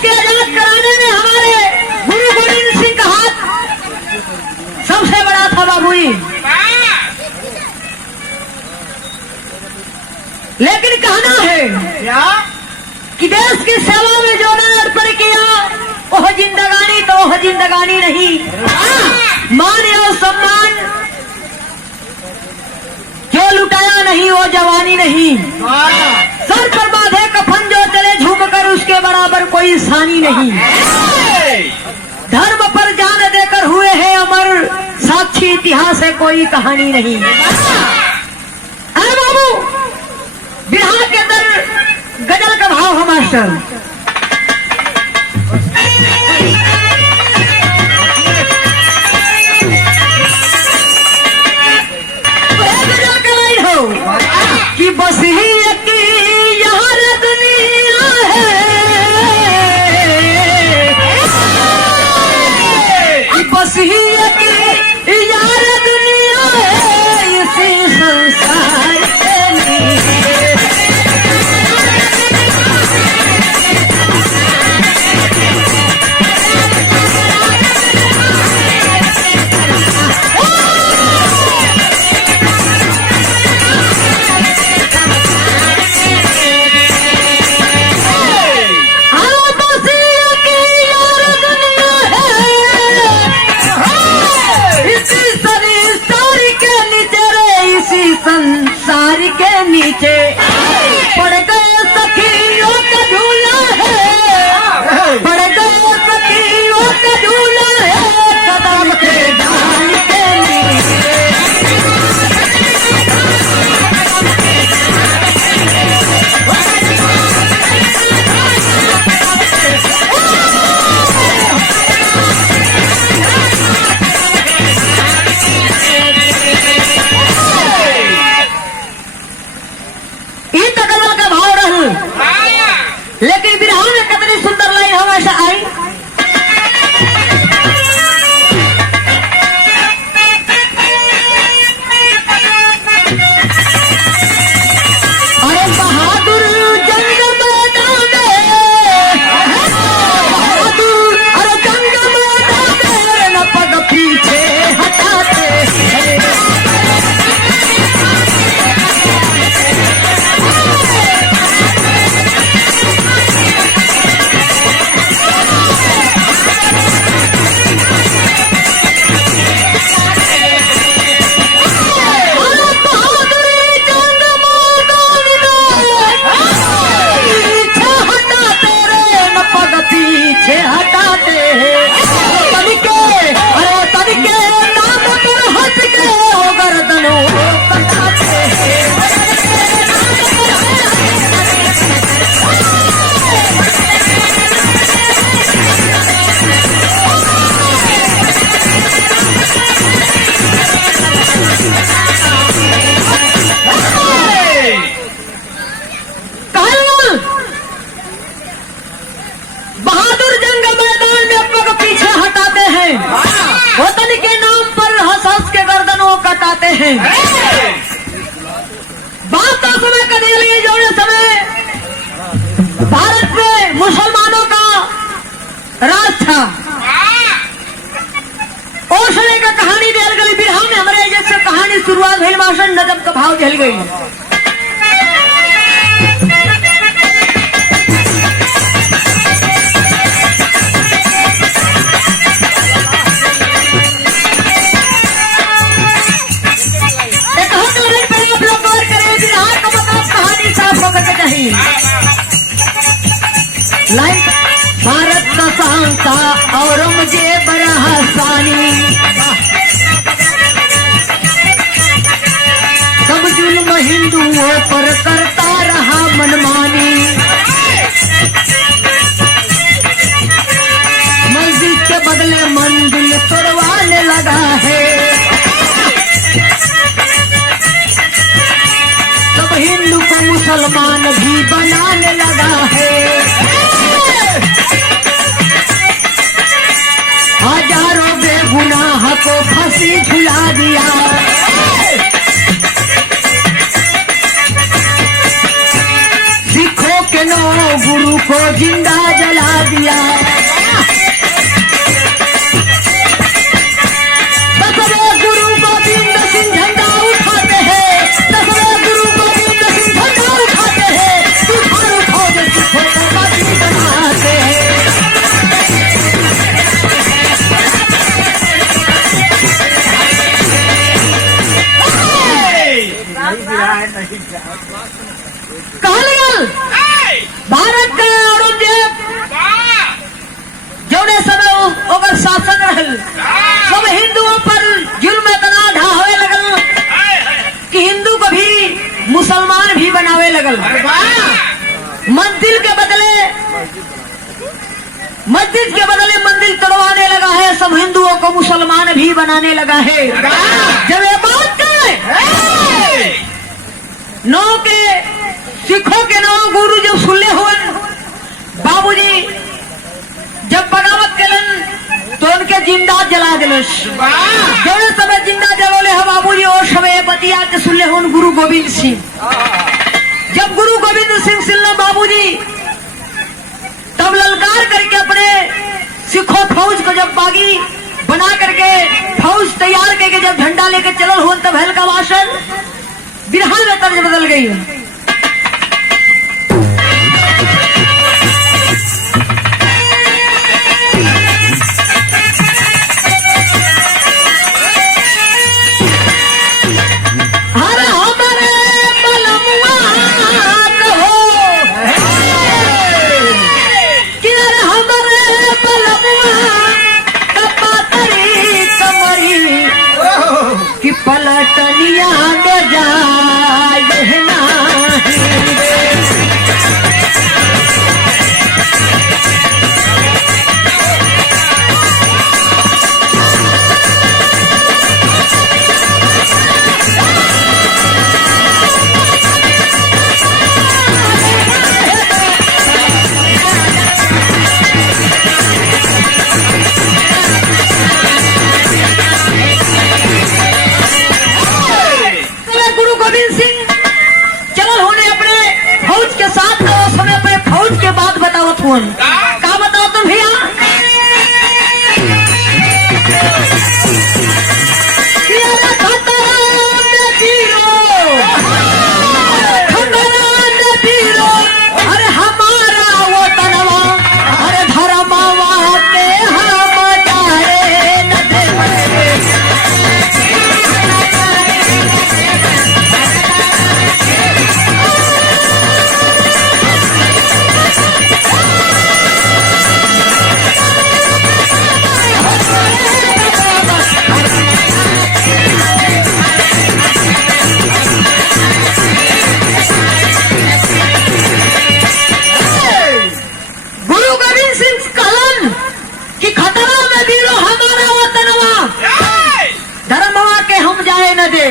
देश के आजाद कराने में हमारे गुरु गोविंद सिंह का हाथ सबसे बड़ा था बाबू जी। लेकिन कहना है क्या कि देश की सेवा में जो ने अर्पण किया वह जिंदगानी तो वह जिंदगानी नहीं, मान और सम्मान जो लुटाया नहीं वो जवानी नहीं। सर पर बांधे कफन जो चले झूम कर उसके बराबर कोई सानी नहीं। धर्म पर जान देकर हुए हैं अमर, साक्षी इतिहास है कोई कहानी नहीं। अरे बाबू बिहार के अंदर गजल का भाव है मास्टर। गजल का लाइन हो कि बस ही एक यार दुनिया है, कि बस ही एक यार दुनिया है इसी संसार के लिए। संसार के नीचे पड़ गए सखियों का झूला है, पड़ गए सखियों का झूला है कदम के ढाल के नीचे। लेकिन बिरहा में कितनी सुंदर लाइन हमेशा आई। अरे बहादुर जंग मैदान में, बहादुर अरे जंग मैदान में न पग पीछे हटाते हैं। हटाते हैं तनिके, अरे तनिके नाम पर हंस के हो गर्दनों कटाते हैं। बहादुर जंग मैदान में पग पीछे हटाते हैं, वतन के नाम पर हंस हंस के गर्दनों कटाते हैं। बात तो समय का दे लिए जो समय भारत में मुसलमानों का राज था, और समय का कहानी दिल गई बिरहा में हमारे जैसे कहानी शुरुआत भइल मास्टर नजम का भाव झल गई। लाइन भारत का सांता औरंगजेब रहा सानी, सब जुल्म हिंदुओं पर करता रहा मनमानी। मस्जिद के बदले मंदिर तोड़वाने लगा है, सब हिंदू को मुसलमान भी बनाने लगा है। हजारों बेगुनाह को फांसी झुला दिया, सिखों के 9 गुरु को जिंदा जला दिया। दसवें गुरु गोविंद सिंह झंडा उठाते हैं, दसवें गुरु गोविंद सिंह झंडा उठाते हैं, तूफान उठाओ जो सिखों का बाजी बनाते हैं। भारत के औरंगजेब जोड़े समय ओकर शासन रहल, सब हिंदुओं पर जुल्म इतना ढावे लगल कि हिंदू को भी मुसलमान भी बनावे लगल। मंदिर के बदले मंदिर तोड़वाने लगा है, सब हिंदुओं को मुसलमान भी बनाने लगा है। जब ये बात करें नौ के सिखों के नौ गुरु जब सुनले हुए बाबूजी जब बगावत कलन तो उनके जिंदा जला दिलस। जो समय जिंदा जलोले है बाबूजी और समय बतिया के सुनले हुए गुरु गोविंद सिंह। जब गुरु गोविंद सिंह सुनले बाबूजी तब ललकार करके अपने सिखों फौज को जब बागी बना करके फौज तैयार करके जब झंडा लेके चलल हुए तब हल्का भाषण बिरहा में तर्ज बदल गई। पलटनिया में जाए का बताओ तुम भैया। अरे हमारा वो तनवा, अरे धर्मवा के हम जाए न दे।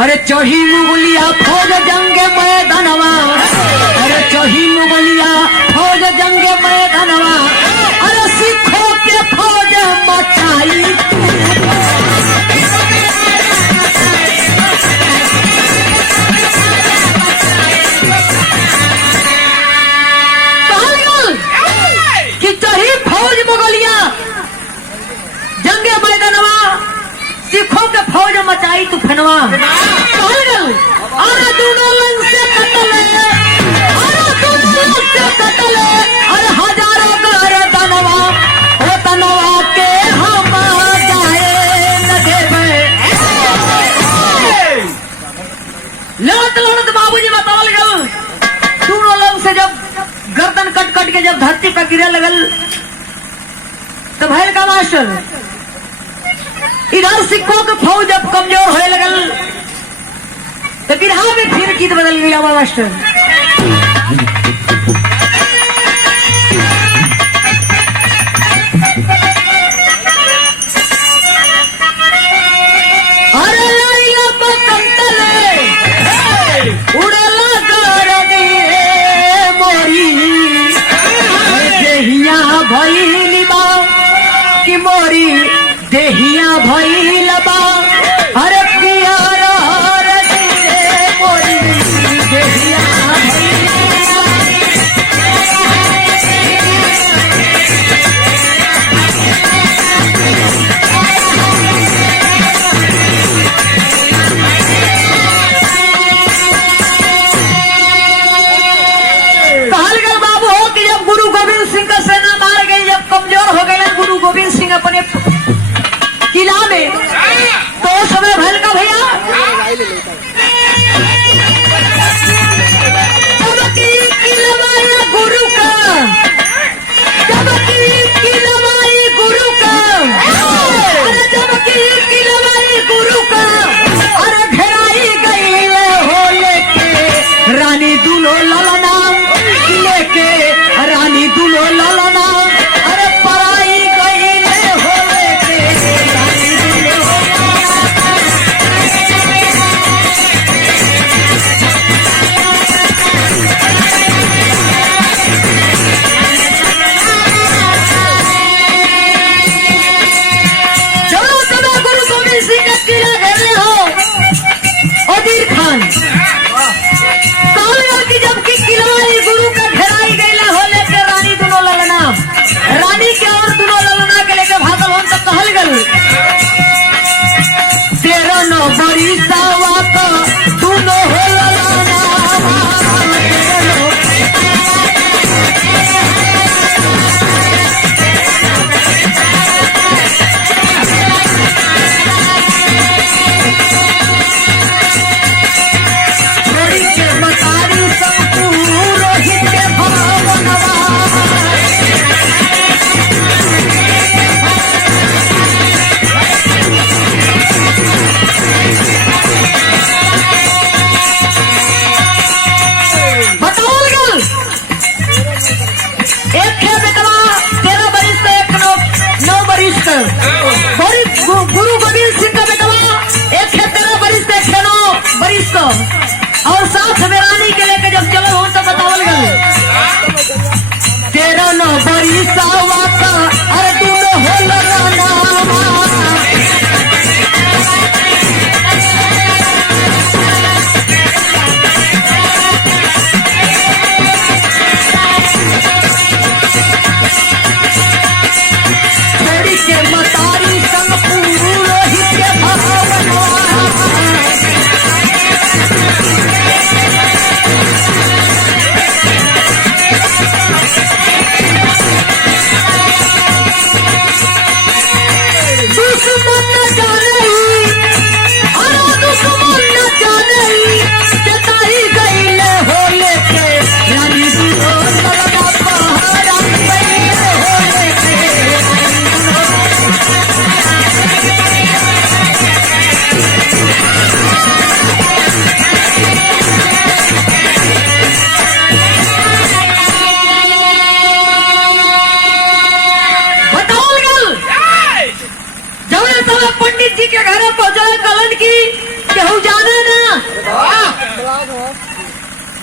अरे चढ़ी मुगलिया फौज जंगे मैदानवा, अरे चढ़ी मुगलिया फौज जंगे मैदानवा, अरे सिखों के फौज मचाई। कि चढ़ी फौज मुगलिया जंगे मैदानवा, सिखों के फौज मचाई तूफानवा। अरे दोनों लंग से कतल है, अरे दोनों लंग से कतल है, अरे हजारों गर्दनवा वो तनवा के हम जाए न देवे। लड़त बाबूजी बतावल गल दोनों लंग से जब गर्दन कट कट के जब धरती पर गिरे लगल तो भैल का मास्टर इधर सिखों के फौज जब कमजोर होने लगल तो बिरहा में फिर गीत बदल गया मास्टर। अरे लाइला बकंतले उड़ेला कर दिए मोरी, देहिया भइली बा कि मोरी देहिया भइल बा। अरे पिया मोरी देहिया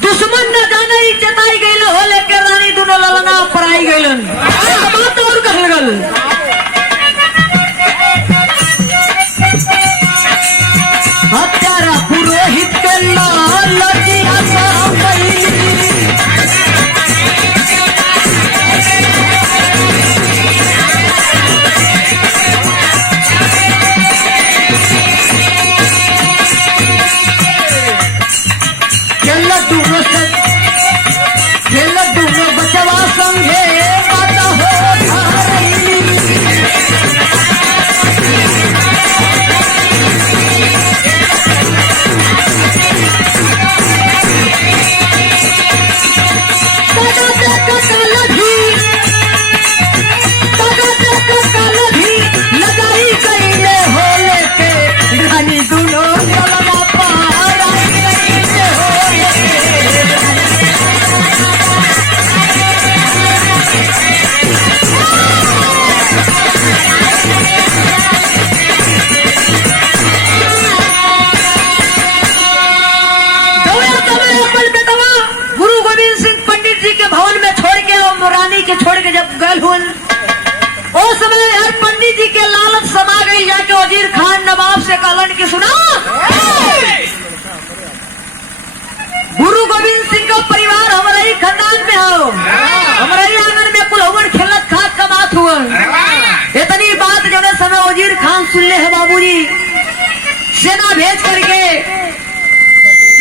दुश्मन न जाने ही चताई गई हो लेके रानी दोनों ललना पराई गईलन बात और कहल गल हत्यारा पुरोहित के लाल लड़किया सामई बचवा संगे बात हो लगाई गई हो लेके रानी दोनों के छोड़ के जब गल हुन उस समय हर पंडित जी के लालच समा गई जाके वजीर खान नवाब से कहलन की सुना गुरु गोविंद सिंह का परिवार हमारे ही खानदान में हो हमारे ही आंगन में कुलहवन खेलत खात का बात हुआ इतनी बात जो समय वजीर खान सुन ले है बाबूजी सेना भेज करके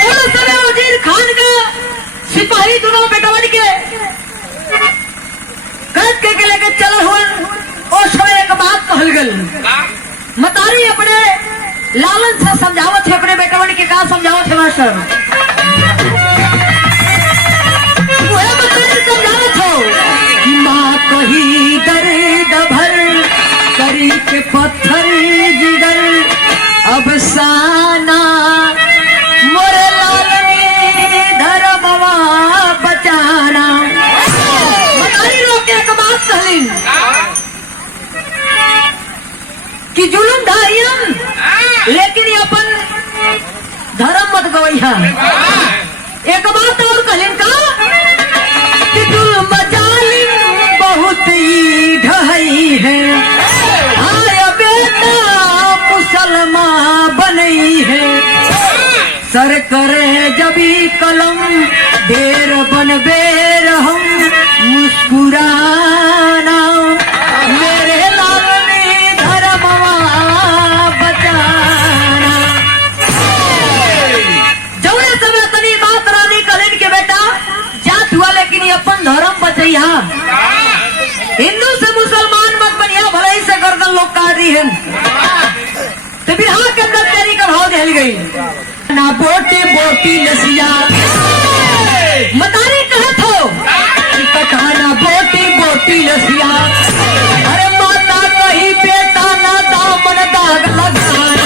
उस समय वजीर खान का सिपाही दोनों बेटवन के के लेके चला हुआ और समय एक बात कहल गल मतारी अपने लालन से समझावत है अपने बेटवन के का समझावत है मास्टर वह मतारी समझावत हो कि माँ कही दर्द भर करी के पत्थर जिगर अब साना मोरे लालनी धर्मवा बचाना कि जुलूम धारियम लेकिन अपन धर्म मत गवैया एक बात और कहलिन का कि जुल्म जालिम बहुत ही ढहई है आय बेटा मुसलमान बनई है सर करे जबी कलम बेर बन बेर हम मुस्कुराना मेरे लालनी धर्मवा बचाना जौने समय तनी बात रानी कलिन के बेटा जात हुआ लेकिन अपन धर्म बचैया हिंदू से मुसलमान मत बनिया भले ही से गर्दन लोग काट रही है तो बिहार के अंदर तेरी का भाव दहल गई ना बोटी बोटी लसिया मतारी कहत हो कटाना बोटी बोटी लसिया अरे माता कही बेटा ना दामन दाग लगाना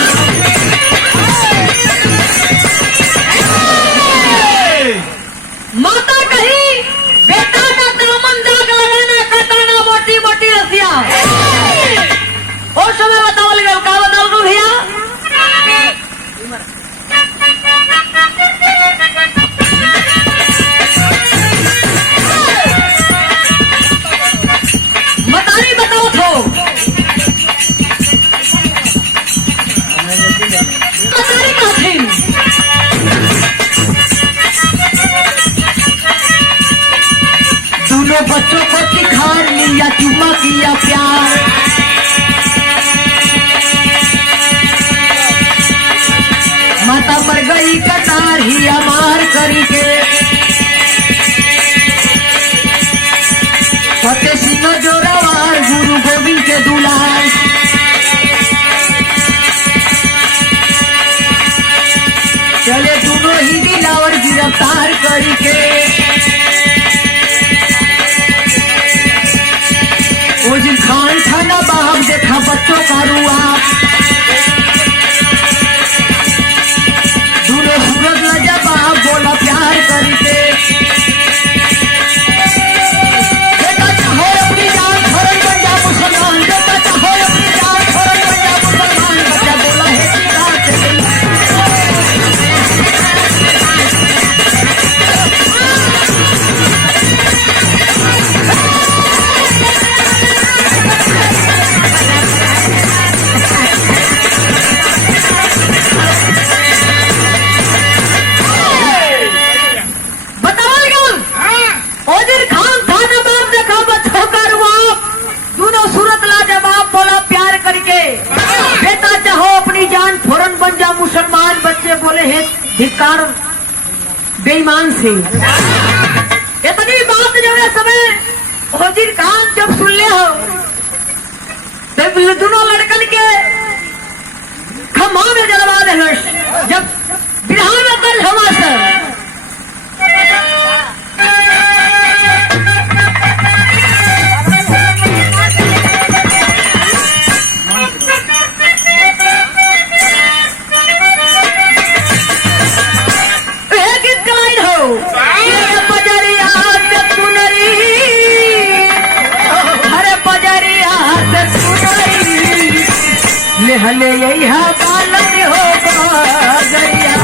माता कही बेटा ना दामन दाग लगाना कटाना बोटी बोटी लसिया और समय बतावल गल का बतावल गो भैया मतारी बताओ थो मतारी कहथिन दोनों बच्चों को सिखा लिया चुम्मा किया प्यार माता मर गई कटार ही अमार करी के फतेह सिंह जोरावार गुरु गोविंद के दुलार चले दोनों ही दिलावर गिरफ्तार करी के उस दिन खान खाना बाप देखा बच्चों का रुआ दोनों सूरज लजा बाप बोला प्यार करी के धिक्कार बेईमान से। इतनी बात जो है समय वजीर खान जब सुन ले हो तो दोनों लड़कन के खम्भा में जलवा दे। जब बिहार में दर्ज हवा से हले यही बालक हो बजरिया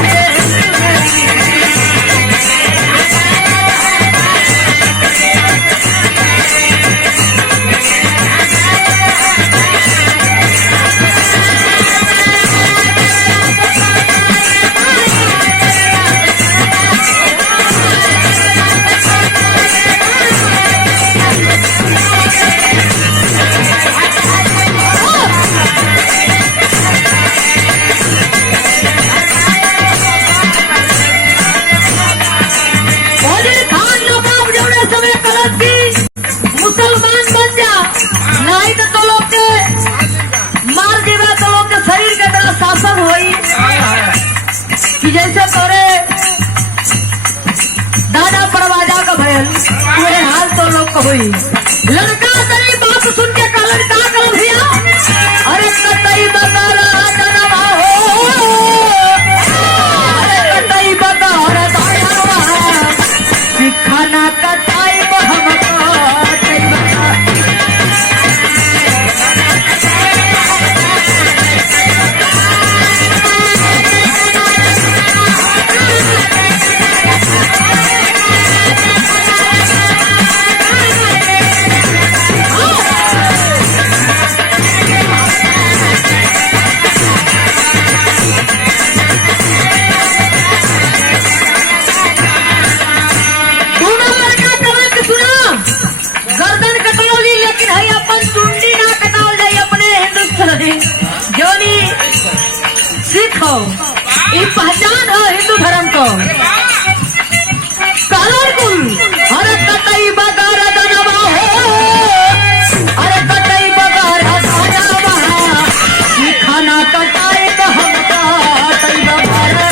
जैसे तोरे दादा परवाजा का भयल वे हाल तो लोग को हुई। लड़का तेरी बात सुन के कलर का कर दिया। अरे कतई बगारा जनवा हो, अरे कतई बगारा दाया सिखाना कटाई हमको पहचान हो हिंदू धर्म को। कलरफुल अरे कतई बगारा दनवा हो, अरे कतई बगारा दनवा खाना कटाए तो हमका कतई बगारा।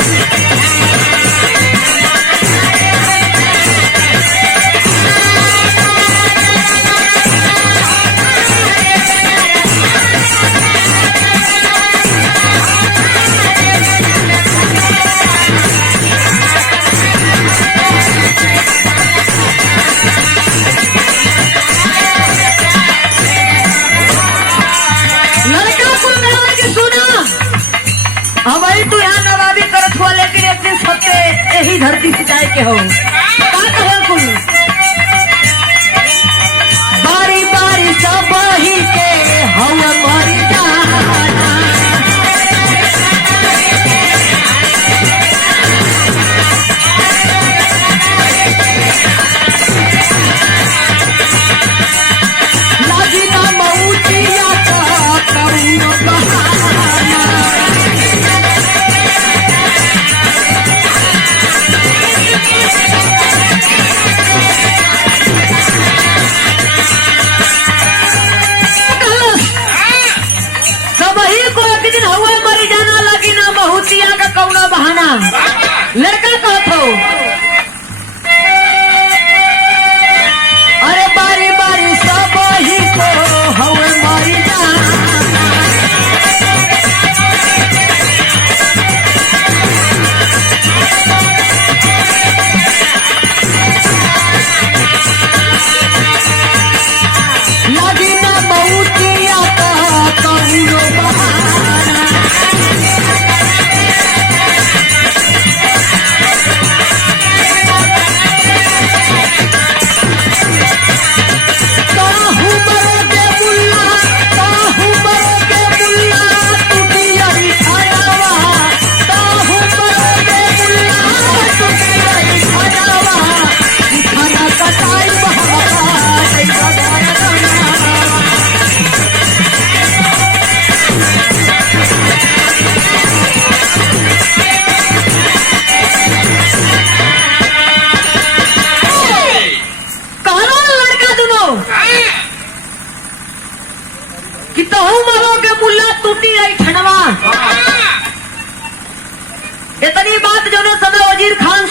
हमारी तो यहाँ नवाबी करत हुआ, लेकिन एक दिन सबके यही धरती सिंचाई के हो। बारी बारी सब ही के हवा बारी जाना लागी ना मऊचिया का करूँ बहाना।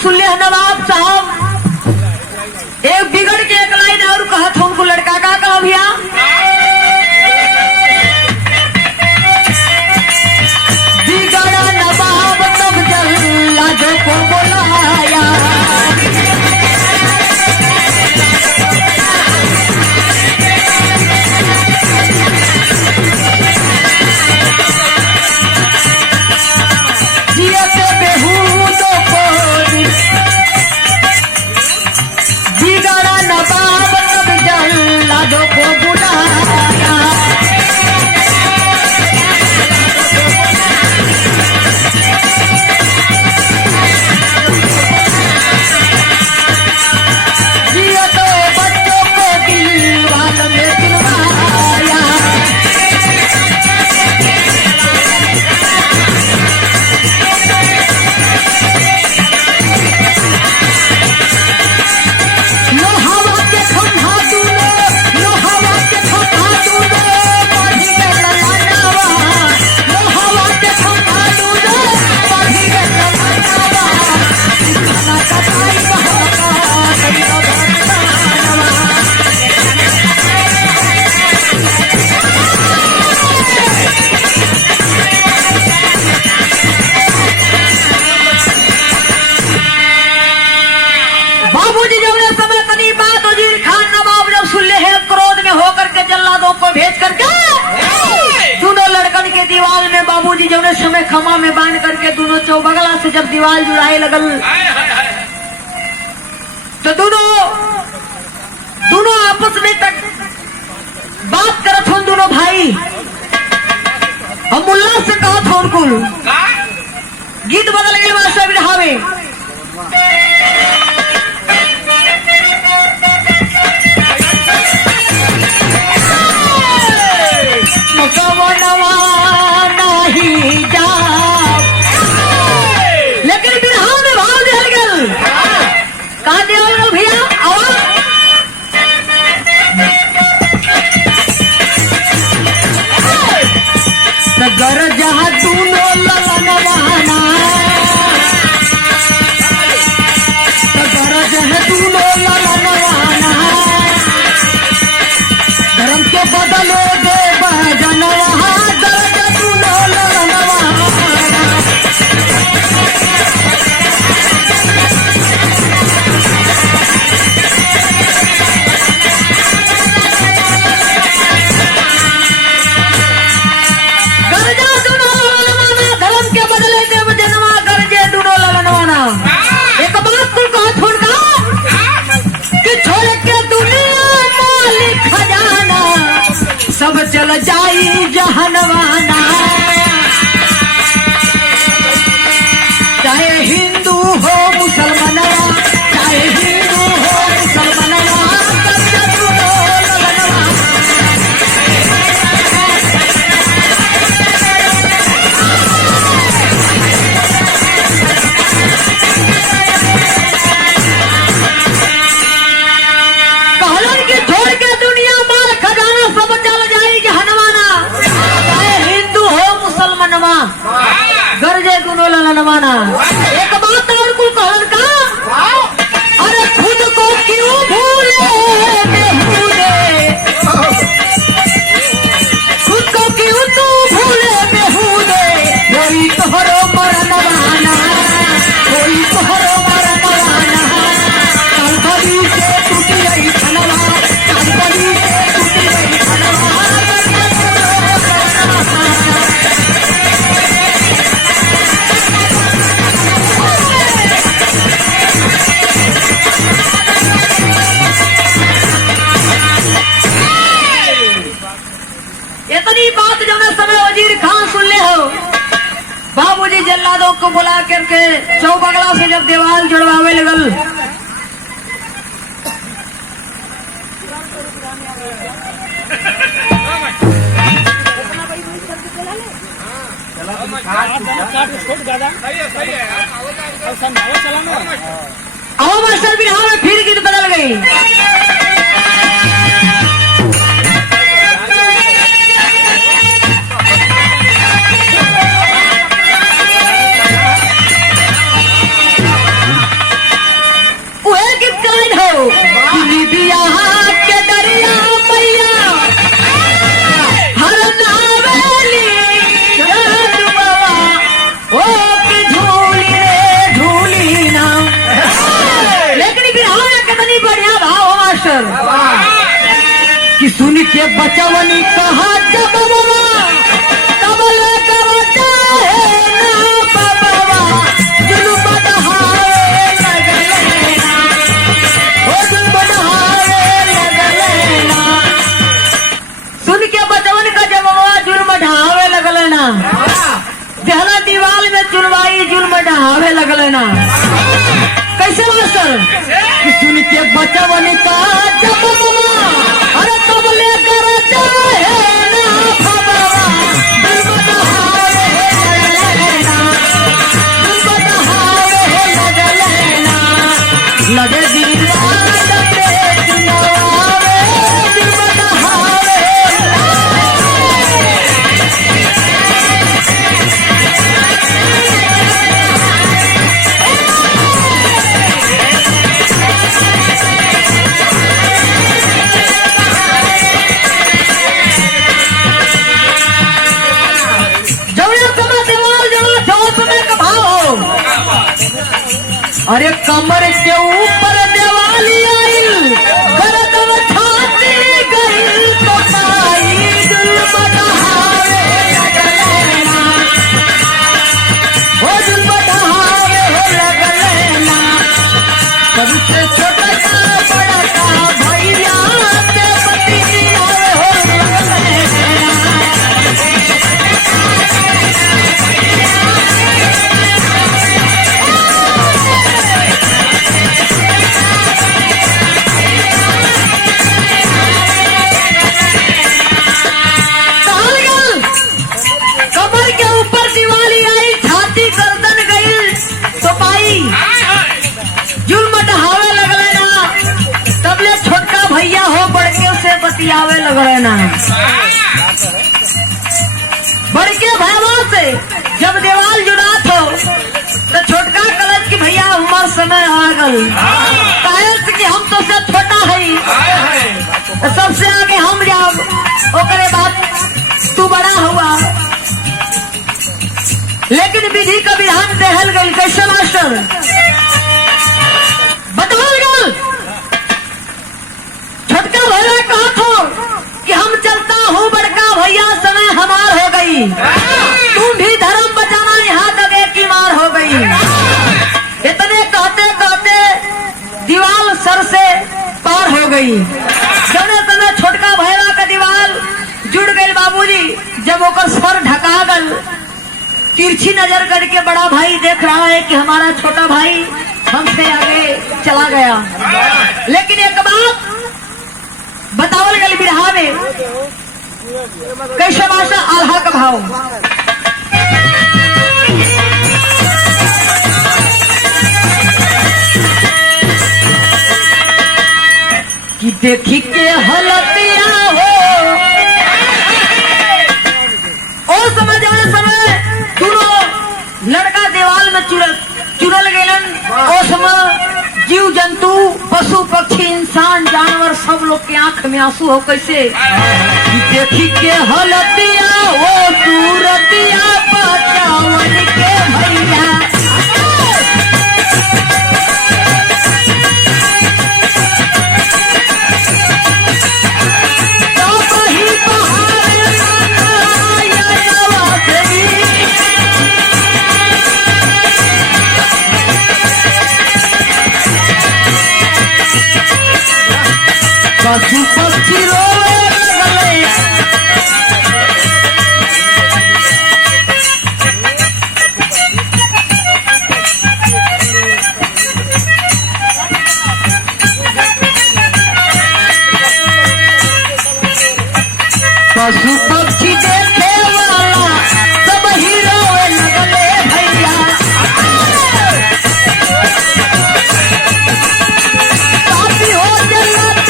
सुन लिया नवाब साहब। एक बिगड़ के एक लाइन और कहा था उनको लड़का का कहा भैया बिगड़ा नवाब तब जल्लादों को बुलाया बिगड़ा नवाब तब जल्लादों को बुलाया जिया तो बच्चों को दिलवाल में दिलवाया बाबूजी जब ने समय कदी बात वजीर खान नवाब जब सुन ले है क्रोध में होकर के जल्लादों को भेज करके दोनों लड़कन के दीवार में बाबूजी जब ने समय खमा में बांध करके दोनों चौबगला से जब दीवार जुड़ाए लगल तो दोनों आपस में तक बात करत हो दोनों भाई। हम मुल्ला से कहा था उनको गीत बदल गए मास्टर बिरहावे नहीं जा लेकिन बिरहा में भाव दिल गल कहा दिया भैया आवाज सगर जहाँ दोनों ललनवाना सगर जहाँ दोनों ललनवाना धर्म के बदले दे जनवा दर्द दोनों ललनवाना सब चल जाई जहनवाना चाहे हिंदू हो मुसलमानवा चाहे हिंदू हो मुसलमानवा कहलन की छोड़ के दुनिया माल खजाना सब चल जाई जहनवाना चाहे हिंदू हो मुसलमानवा गरजे दोनों ललनवाना। एक बात और कुल कहलन का अरे खुद को क्यों भूले बेहुदे खुद को क्यों तू भूले बेहुदे कोई तोहरो मरनवाना कोई तोहरो मरनवाना कालबली से टूटी गई खनवा कालबली से टूटी गई खनवा इतनी बात जब मैं समय वजीर खान सुन ले हो बाबूजी जल्लादों को बुला करके चौबगला से जब दीवार जुड़वावे लगल आओ मास्टर बिरहा में फिर गीत बदल गई। मास्टर कि सुन के बचवनी कहा जब तब लेकर जाए ना बाबा जुल्म बढ़ाए लगलेना ओ जुल्म बढ़ाए लगलेना। सुन के बचवन का जब जुल्म ढावे लगलेना जहला दीवाल में चुनवाई जुल्म ढावे लगलेना। कैसे मास्टर कि सुन के बचवन का जब अरे तब लेकर जाए ना बाबा जुल्म ढावे लगलेना जुल्म ढावे लगलेना। लगे दीवार पे चुनवावे जुल्म ढावे। अरे कमर के ऊपर दिवाली आई गर्दन छाती गई तो पाई जुल्म ढावे लगलेना ओ जुल्म ढावे लगलेना। सबसे छोटा का बड़ा का भैया से बतियावे हो लगलेना। कमर के ऊपर दिवाली आई छाती गर्दन गई तो पाई जुल्म ढावे लगलेना। तब ले छोटका भैया हो बड़के से बतियावे लगलेना। बड़के भैया से जब देवाल जुड़ात हो तो छोटका कलच की भैया उम्र समय आ गल कि हम तो से छोटा है सबसे आगे हम जाब ओकरे बाद तू बड़ा हुआ। लेकिन विधि का विधान देहल गई। कैसे मास्टर बताओ गल छोटका भैया कहा था कि हम चलता हूँ बड़का भैया समय हमार हो गई तुम भी धर्म बचाना यहाँ तक एक की मार हो गई। इतने कहते कहते दीवाल सर से पार हो गई। जौने समय छोटका भैया का दीवाल जुड़ गई बाबूजी जब ओकर सर ढका गल तिरछी नजर करके बड़ा भाई देख रहा है कि हमारा छोटा भाई हमसे आगे चला गया। लेकिन एक बात बतावल गल बिरहा में कैसे मास्टर आल्हा का भाव कि देखी के हलतिया हो और समझ आने समय दोनों लड़का दीवाल में चुरल गए। और समय जीव जंतु पशु पक्षी इंसान जानवर सब लोग के आंख में आंसू हो। कैसे देखी के हलतिया हो सूरतिया बचावन के भैया पशु पक्षी रोवे लगले। पशु पक्षी देखे वाला सब ही रोवे लगले भैया। काफी हो जन्नत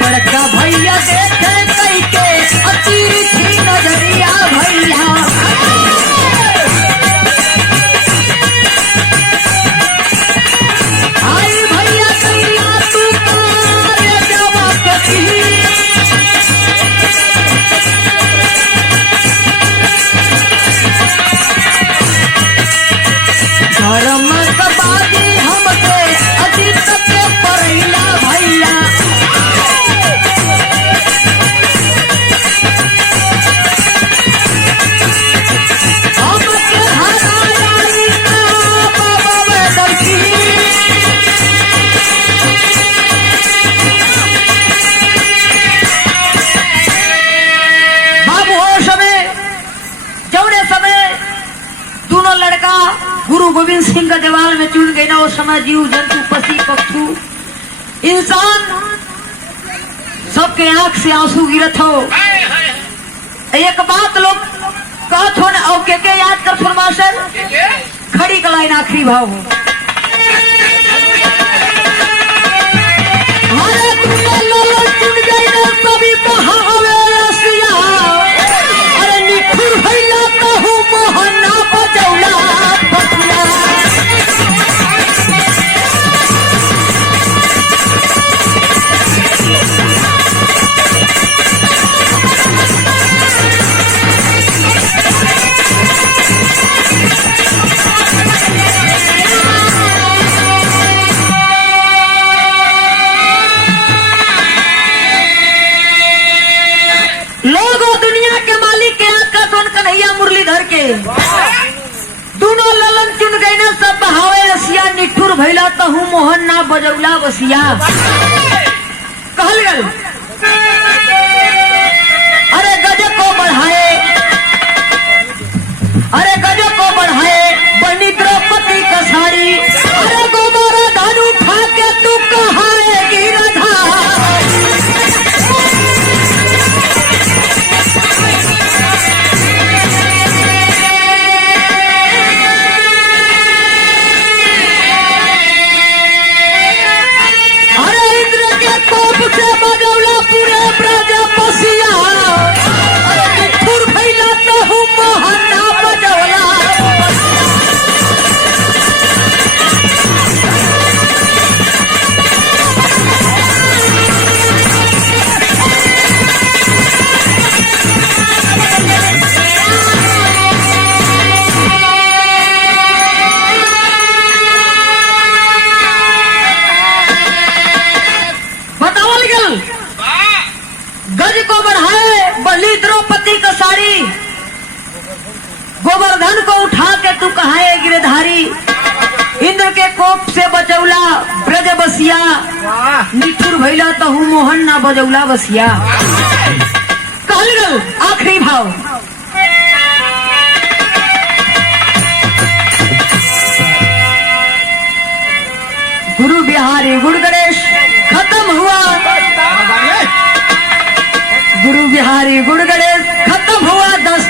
बड़का भैया देखे कई के अति नजरिया भैया। गोविंद सिंह का दीवार में चुन गई ना वो समय जीव जंतु पशु पक्षु इंसान सबके आंख से आंसू गिरत हो। एक बात लोग कहत हो ना और के याद कर फरमाशर खड़ी का लाइन आखिरी भाव हो। कभी कहावे रसिया अरे निठुर भइला कहूँ मोहना बजौला बतिया। मुरलीधर के दोनों ललन चुन गई ना सब बहावे रसिया निठुर भैला तहु मोहन ना बजौला बसिया। कहल गल अरे गज को बढ़ाए बनी द्रौपदी का साड़ी अरे गोबारा धन उठा के तू कहाएगी राधा। द्रौपदी का साड़ी गोवर्धन को उठा के तू कहाए गिरधारी इंद्र के कोप से बचौला ब्रज बसिया निठुर भैला तहु मोहन ना बजौला बसिया। कहल गल आखिरी भाव गुरु बिहारी गुरु गणेश खत्म हुआ। गुरु बिहारी गुरु गणेश खत्म हुआ 10